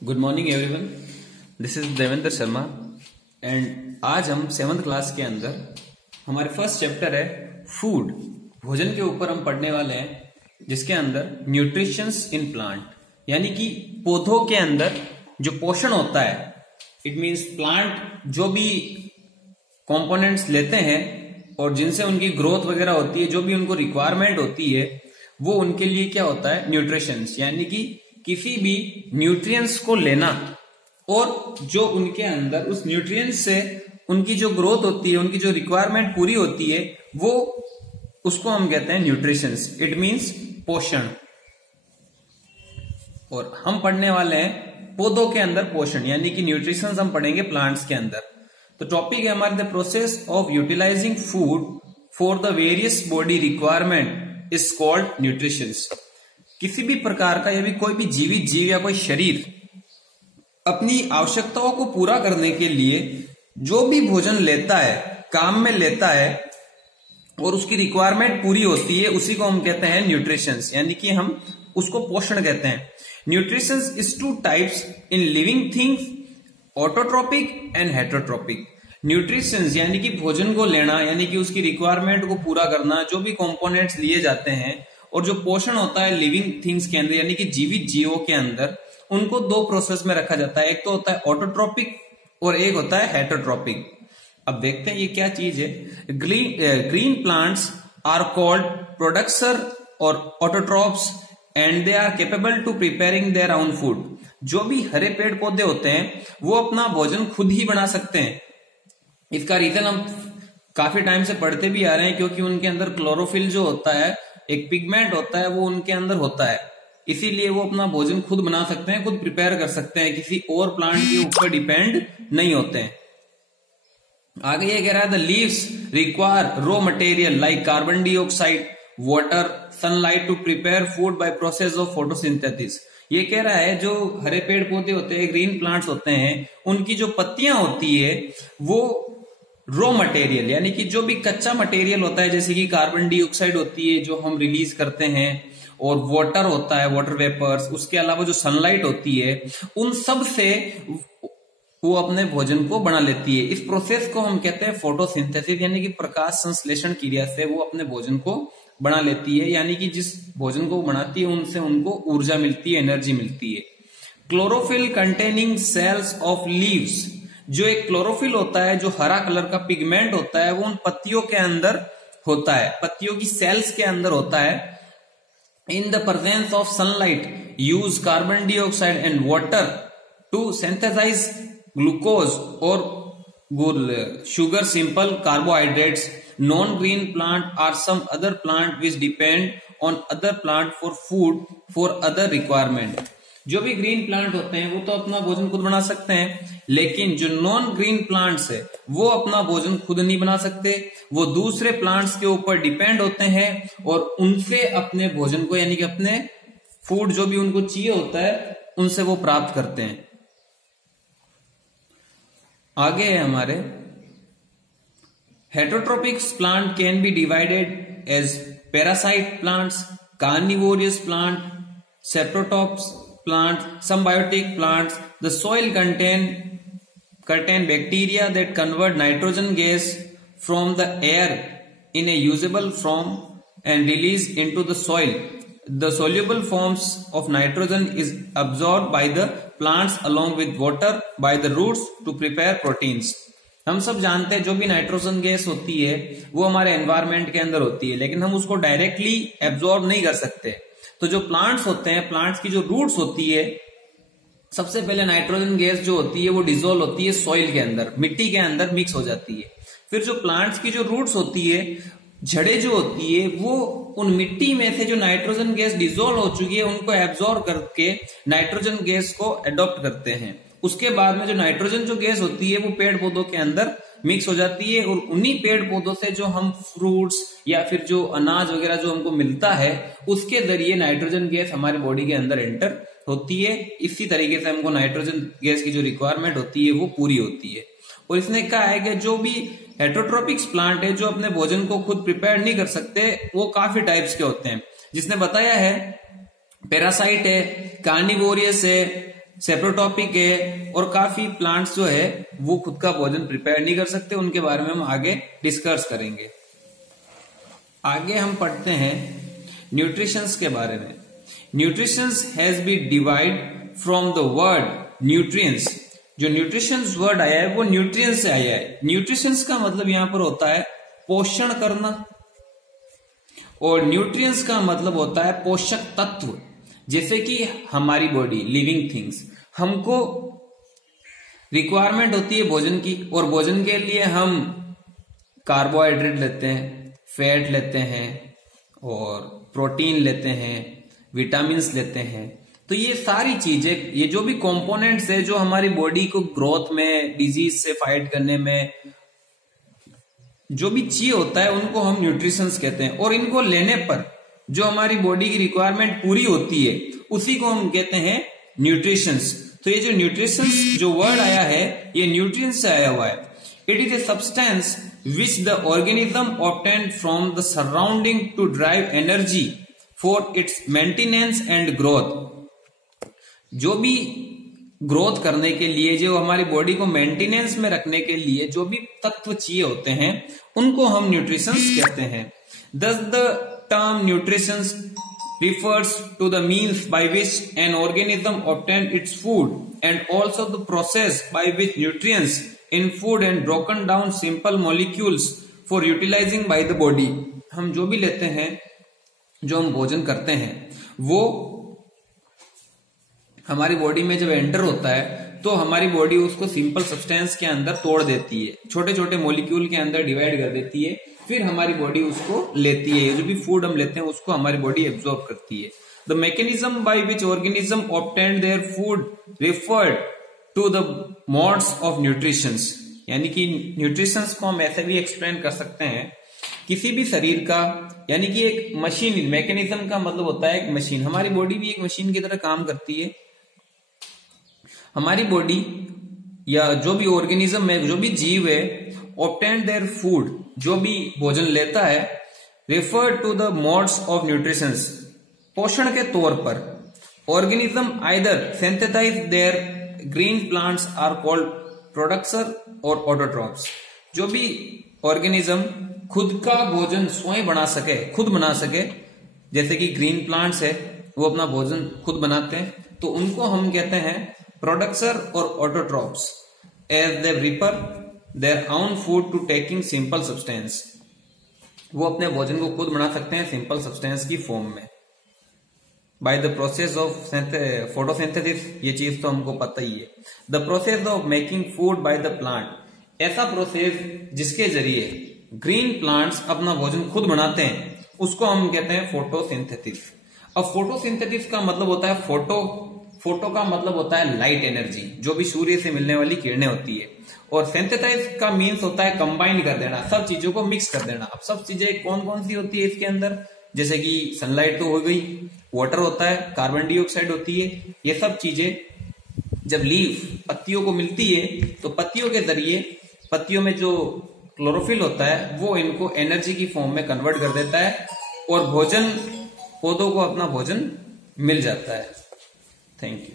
Good morning everyone, this is Devendra Sharma and आज हम 7th class के अंदर हमारे फर्स्ट चैप्टर है फूड, भोजन के ऊपर हम पढ़ने वाले हैं, जिसके अंदर न्यूट्रिशंस इन प्लांट यानी कि पौधों के अंदर जो पोषण होता है। इट मीन्स प्लांट जो भी कंपोनेंट्स लेते हैं और जिनसे उनकी ग्रोथ वगैरह होती है, जो भी उनको रिक्वायरमेंट होती है, वो उनके लिए क्या होता है, न्यूट्रिशंस, यानी कि किसी भी न्यूट्रिएंट्स को लेना और जो उनके अंदर उस न्यूट्रिएंट्स से उनकी जो ग्रोथ होती है, उनकी जो रिक्वायरमेंट पूरी होती है, वो उसको हम कहते हैं न्यूट्रिशंस। इट मीन्स पोषण। और हम पढ़ने वाले हैं पौधों के अंदर पोषण यानी कि न्यूट्रिशंस हम पढ़ेंगे प्लांट्स के अंदर। तो टॉपिक है हमारे the process of utilising food for the various body requirement is called nutritions. किसी भी प्रकार का या भी कोई भी जीवित जीव या कोई शरीर अपनी आवश्यकताओं को पूरा करने के लिए जो भी भोजन लेता है, काम में लेता है और उसकी रिक्वायरमेंट पूरी होती है, उसी को हम कहते हैं न्यूट्रिशंस, यानी कि हम उसको पोषण कहते हैं। Nutritions is two types in living things, autotrophic and heterotrophic. Nutritions यानी कि भोजन को लेना यानी कि उसकी रिक्वायरमेंट को पूरा करना, जो भी कंपोनेंट्स लिए जाते हैं, और जो पोषण होता है लिविंग थिंग्स के अंदर यानी कि जीवित जीवों के अंदर, उनको दो प्रोसेस में रखा जाता है। एक तो होता है ऑटोट्रोपिक और एक होता है हेटरोट्रोपिक। अब देखते हैं ये क्या चीज है। Green plants are called producers और autotrophs and they are capable to preparing their own food. जो भी हरे पेड़ पौधे होते हैं वो अपना भोजन खुद ही बना सकते हैं। इसका रीजन हम काफी टाइम से पढ़ते भी आ रहे हैं, क्योंकि उनके अंदर क्लोरोफिल जो होता है, एक पिगमेंट होता है, वो उनके अंदर होता है, इसीलिए वो अपना भोजन खुद बना सकते हैं, खुद प्रिपेयर कर सकते हैं, किसी और प्लांट के ऊपर डिपेंड नहीं होते हैं। आगे ये कह रहा है the leaves require raw material like carbon dioxide, water, sunlight to prepare food by process of photosynthesis. ये कह रहा है जो हरे पेड़ पौधे होते हैं, ग्रीन प्लांट्स होते हैं, उनकी जो पत्तियां होती है वो रॉ मटेरियल यानी कि जो भी कच्चा मटेरियल होता है, जैसे कि कार्बन डाइऑक्साइड होती है जो हम रिलीज करते हैं, और वाटर होता है, वाटर वेपर्स, उसके अलावा जो सनलाइट होती है, उन सब से वो अपने भोजन को बना लेती है। इस प्रोसेस को हम कहते हैं फोटोसिंथेसिस, यानी कि प्रकाश संश्लेषण क्रिया से वो अपने भोजन को बना लेती है, यानी कि जिस भोजन को बनाती है उनसे उनको ऊर्जा मिलती है, एनर्जी मिलती है। Chlorophyll containing cells of leaves, जो एक क्लोरोफिल होता है, जो हरा कलर का पिगमेंट होता है, वो उन पत्तियों के अंदर होता है, पत्तियों की सेल्स के अंदर होता है। In the presence of sunlight use carbon dioxide and water to synthesise glucose और sugar, simple carbohydrates. Non-green plant are some other plant which depend on other plant for food for other requirement. जो भी green plant होते हैं वो तो अपना भोजन खुद बना सकते हैं, लेकिन जो नॉन ग्रीन प्लांट्स है वो अपना भोजन खुद नहीं बना सकते, वो दूसरे प्लांट्स के ऊपर डिपेंड होते हैं और उनसे अपने भोजन को यानी कि अपने फूड जो भी उनको चाहिए होता है उनसे वो प्राप्त करते हैं। आगे है हमारे heterotrophics plant can be divided as parasite plants, carnivorous plant, saprotrophs plant, symbiotic plants. The soil contain bacteria that convert nitrogen gas from the air in a usable form and release into the soil. The soluble forms of nitrogen is absorbed by the plants along with water by the roots to prepare proteins. हम सब जानते हैं जो भी nitrogen gas होती है वो हमारे एनवायरमेंट के अंदर होती है, लेकिन हम उसको डायरेक्टली एब्जॉर्ब नहीं कर सकते। तो जो प्लांट्स होते हैं, प्लांट्स की जो रूट्स होती है, सबसे पहले नाइट्रोजन गैस जो होती है वो डिसॉल्व होती है सॉइल के अंदर, मिट्टी के अंदर मिक्स हो जाती है। फिर जो प्लांट्स की जो रूट्स होती है, जड़ें जो होती है, वो उन मिट्टी में से जो नाइट्रोजन गैस डिसॉल्व हो चुकी है उनको एब्जॉर्ब करके नाइट्रोजन गैस को अडॉप्ट करते हैं। उसके बाद में जो नाइट्रोजन जो गैस होती है वो पेड़ पौधों के अंदर मिक्स हो जाती है और उन्हीं पेड़ पौधों से जो हम फ्रूट्स या फिर जो अनाज वगैरह जो हमको मिलता है उसके जरिए नाइट्रोजन गैस हमारे बॉडी के अंदर एंटर होती है। इसी तरीके से हमको नाइट्रोजन गैस की जो रिक्वायरमेंट होती है वो पूरी होती है। और इसने कहा है कि जो भी हेटरोट्रोपिक्स प्लांट है जो अपने भोजन को खुद प्रिपेयर नहीं कर सकते, वो काफी टाइप्स के होते हैं, जिसने बताया है पैरासाइट है, कार्निवोरियस है, सेप्रोटॉपिक है, और काफी प्लांट्स जो है वो खुद का भोजन प्रिपेयर नहीं कर सकते। उनके बारे में हम आगे डिस्कस करेंगे। आगे हम पढ़ते हैं न्यूट्रिशंस के बारे में। Nutritions has been divide from the word nutrients. जो न्यूट्रिशंस वर्ड आया है वो न्यूट्रिएंट्स से आया है। न्यूट्रिशंस का मतलब यहां पर होता है पोषण करना, और न्यूट्रिएंट्स का मतलब होता है पोषक तत्व। जैसे कि हमारी बॉडी, लिविंग थिंग्स, हमको रिक्वायरमेंट होती है भोजन की, और भोजन के लिए हम कार्बोहाइड्रेट लेते हैं, फैट लेते हैं, और प्रोटीन लेते हैं, विटामिन्स लेते हैं। तो ये सारी चीजें, ये जो भी कंपोनेंट्स है जो हमारी बॉडी को ग्रोथ में, डिजीज से फाइट करने में जो भी चाहिए होता है, उनको हम न्यूट्रिशंस कहते हैं। और इनको लेने पर जो हमारी बॉडी की रिक्वायरमेंट पूरी होती है उसी को हम कहते हैं न्यूट्रिशंस। तो ये जो न्यूट्रिशंस जो वर्ड आया है ये न्यूट्रिएंट्स से आया हुआ है। It is a substance which the organism obtain from the surrounding to drive energy for its maintenance and growth. जो भी ग्रोथ करने के लिए, जो हमारी बॉडी को मेंटेनेंस में रखने के लिए जो भी तत्व चाहिए होते हैं उनको हम न्यूट्रिशंस कहते हैं। Thus the term nutrition refers to the means by which an organism obtains its food and also the process by which nutrients in food and broken down simple molecules for utilizing by the body। हम जो भी लेते हैं, जो हम भोजन करते हैं, वो हमारी बॉडी में जब एंटर होता है तो हमारी बॉडी उसको सिंपल सब्सटेंस के अंदर तोड़ देती है, छोटे छोटे मॉलिक्यूल के अंदर डिवाइड कर देती है, फिर हमारी बॉडी उसको लेती है। जो भी फूड हम लेते हैं उसको हमारी बॉडी एब्जॉर्ब करती है। The mechanism by which organism obtain their food referred to the modes of nutritions. यानी कि न्यूट्रिशंस को हम ऐसे भी एक्सप्लेन कर सकते हैं, किसी भी शरीर का, यानी कि एक मशीन, मैकेनिज्म का मतलब होता है एक मशीन। हमारी बॉडी भी एक मशीन की तरह काम करती है। हमारी बॉडी या जो भी ऑर्गेनिज्म है, जो भी जीव है, ऑब्टेन देयर फूड, जो भी भोजन लेता है, refer to the modes of nutritions, पोषण के तौर पर। Organism either synthesize their green plants are called producer और ऑटोट्रॉप्स। जो भी ऑर्गेनिज्म खुद का भोजन स्वयं बना सके, खुद बना सके, जैसे कि ग्रीन प्लांट्स है वो अपना भोजन खुद बनाते हैं, तो उनको हम कहते हैं प्रोडक्टर और autotrophs, as they prepare their own food to taking simple substance. वो अपने भोजन को खुद बना सकते हैं सिंपल सब्सटेंस की फॉर्म में, by the process of photosynthesis. ये चीज तो हमको पता ही है। The process of making food by the plant, ऐसा प्रोसेस जिसके जरिए ग्रीन प्लांट्स अपना भोजन खुद बनाते हैं, उसको हम कहते हैं फोटोसिंथेसिस। अब फोटोसिंथेसिस का मतलब होता है फोटो का मतलब होता है लाइट एनर्जी, जो भी सूर्य से मिलने वाली किरणें होती है। और सिंथेसाइज का मीन्स होता है कंबाइन कर देना, सब चीजों को मिक्स कर देना। अब सब चीजें कौन कौन सी होती है इसके अंदर, जैसे कि सनलाइट तो हो गई, वाटर होता है, कार्बन डाइऑक्साइड होती है। ये सब चीजें जब लीफ पत्तियों को मिलती है तो पत्तियों के जरिए, पत्तियों में जो क्लोरोफिल होता है वो इनको एनर्जी की फॉर्म में कन्वर्ट कर देता है, और भोजन, पौधों को अपना भोजन मिल जाता है। Thank you.